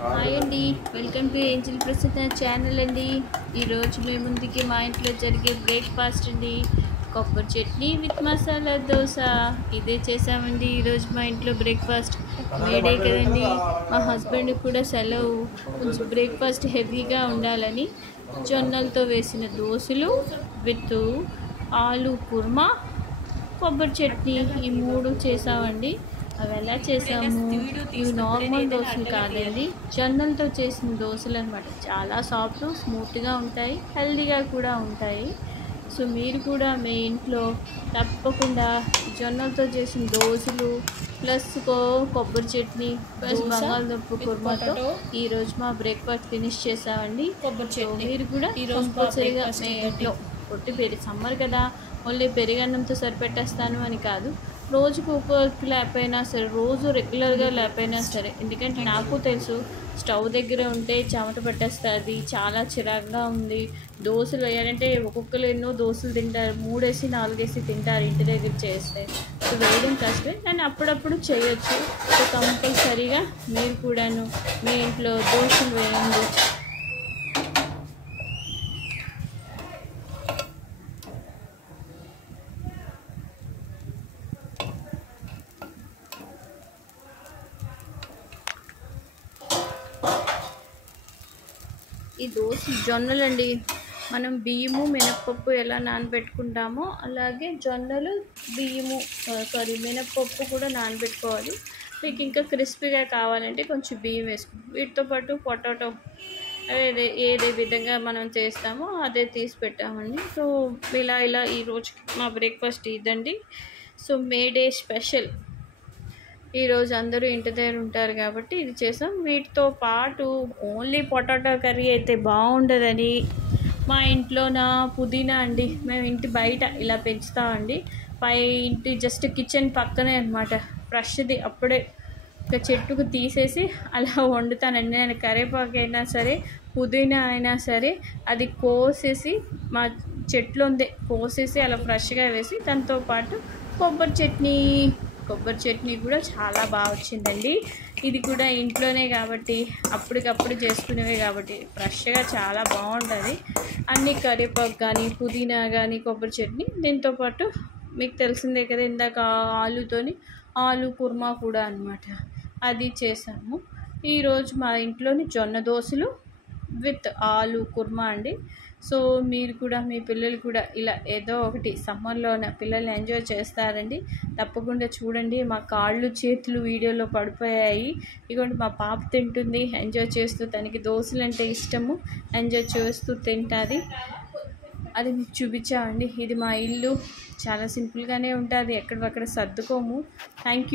Hi అండి, welcome to angel ప్రసిద్ధ channel అండి. ఈరోజు మీ ముందుకి మా ఇంట్లో జరిగే బ్రేక్ఫాస్ట్ అండి, కొబ్బరి చట్నీ విత్ మసాలా దోశ. ఇదే చేసామండి ఈరోజు మా ఇంట్లో బ్రేక్ఫాస్ట్. మేడే కదండి, మా హస్బెండ్ కూడా సెలవు, కొంచెం బ్రేక్ఫాస్ట్ హెవీగా ఉండాలని జొన్నలతో వేసిన దోశలు విత్ ఆలు కుర్మా, కొబ్బరి చట్నీ, ఈ మూడు చేసామండి. అవి ఎలా చేసాము, ఇవి నార్మల్ దోశలు కాదండి, జొన్నలతో చేసిన దోశలు అనమాట. చాలా సాఫ్ట్, స్మూత్గా ఉంటాయి, హెల్దీగా కూడా ఉంటాయి. సో మీరు కూడా మీ ఇంట్లో తప్పకుండా జొన్నలతో చేసిన దోశలు ప్లస్ కొబ్బరి చట్నీ ప్లస్ బంగాళదుంప కుర్మాతో ఈరోజు మా బ్రేక్ఫాస్ట్ ఫినిష్ చేసామండి. మీరు కూడా కంపల్సరీగా మీ ఇంట్లో పొట్టి సమ్మర్ కదా, ఓన్లీ పెరుగన్నంతో సరిపెట్టేస్తాను అని కాదు, రోజుకు ఒక్కొక్క లేకపోయినా సరే, రోజు రెగ్యులర్గా లేకపోయినా సరే, ఎందుకంటే నాకు తెలుసు స్టవ్ దగ్గర ఉంటే చెమట పట్టేస్తుంది, చాలా చిరాకుగా ఉంది. దోశలు వేయాలంటే ఒక్కొక్కరు ఎన్నో దోశలు తింటారు, 3 వేసి 4 వేసి తింటారు ఇంటి దగ్గర చేస్తే. సో వేయడం కష్టమే, కానీ అప్పుడప్పుడు చేయొచ్చు. సో కంపల్సరీగా మీరు కూడాను మీ ఇంట్లో దోశలు వేయండి. ఈ దోశ జొన్నలండి, మనం బియ్యము మినప్పప్పు ఎలా నానబెట్టుకుంటామో అలాగే జొన్నలు మినప్పప్పు కూడా నానబెట్టుకోవాలి. మీకు ఇంకా క్రిస్పీగా కావాలంటే కొంచెం బియ్యం వేసుకుంటాం. వీటితో పాటు పొటాటో ఏదే విధంగా మనం చేస్తామో అదే తీసి పెట్టామండి. సో ఇలా ఈరోజు మా బ్రేక్ఫాస్ట్ ఇదండి. సో మేడే స్పెషల్, ఈరోజు అందరూ ఇంటి దగ్గర ఉంటారు కాబట్టి ఇది చేసాం. వీటితో పాటు ఓన్లీ పొటాటో కర్రీ అయితే బాగుండదని మా ఇంట్లోన పుదీనా అండి, మేము ఇంటి బయట ఇలా పెంచుతామండి. ఇంటి జస్ట్ కిచెన్ పక్కనే అనమాట, ఫ్రెష్ది అప్పుడే ఒక చెట్టుకు తీసేసి అలా వండుతానండి. నేను కరివేపాకు అయినా సరే, పుదీనా అయినా సరే, అది కోసేసి మా చెట్లు ఉంది కోసేసి అలా ఫ్రెష్గా వేసి, దాంతో పాటు కొబ్బరి చట్నీ కూడా చాలా బాగా వచ్చిందండి. ఇది కూడా ఇంట్లోనే కాబట్టి, అప్పటికప్పుడు చేసుకునేవే కాబట్టి ఫ్రెష్గా చాలా బాగుంటుంది. అన్ని కరివేపాకు కానీ, పుదీనా కానీ, కొబ్బరి చట్నీ, దీంతోపాటు మీకు తెలిసిందే కదా ఇందాక ఆలు కుర్మా కూడా అనమాట, అది చేసాము. ఈరోజు మా ఇంట్లోని జొన్న దోశలు విత్ ఆలు కుర్మా అండి. సో మీరు కూడా మీ పిల్లలు కూడా ఇలా ఏదో ఒకటి సమ్మర్లోన పిల్లల్ని ఎంజాయ్ చేస్తారండి. తప్పకుండా చూడండి. మా కాళ్ళు చేతులు వీడియోలో పడిపోయాయి. ఇదిగోండి మా పాప తింటుంది ఎంజాయ్ చేస్తూ, తనకి దోశలు అంటే ఇష్టము, ఎంజాయ్ చేస్తూ తింటుంది. అది మీకు చూపించామండి. ఇది మా ఇల్లు, చాలా సింపుల్గానే ఉంటుంది, ఎక్కడక్కడ సర్దుకోము. Thank you.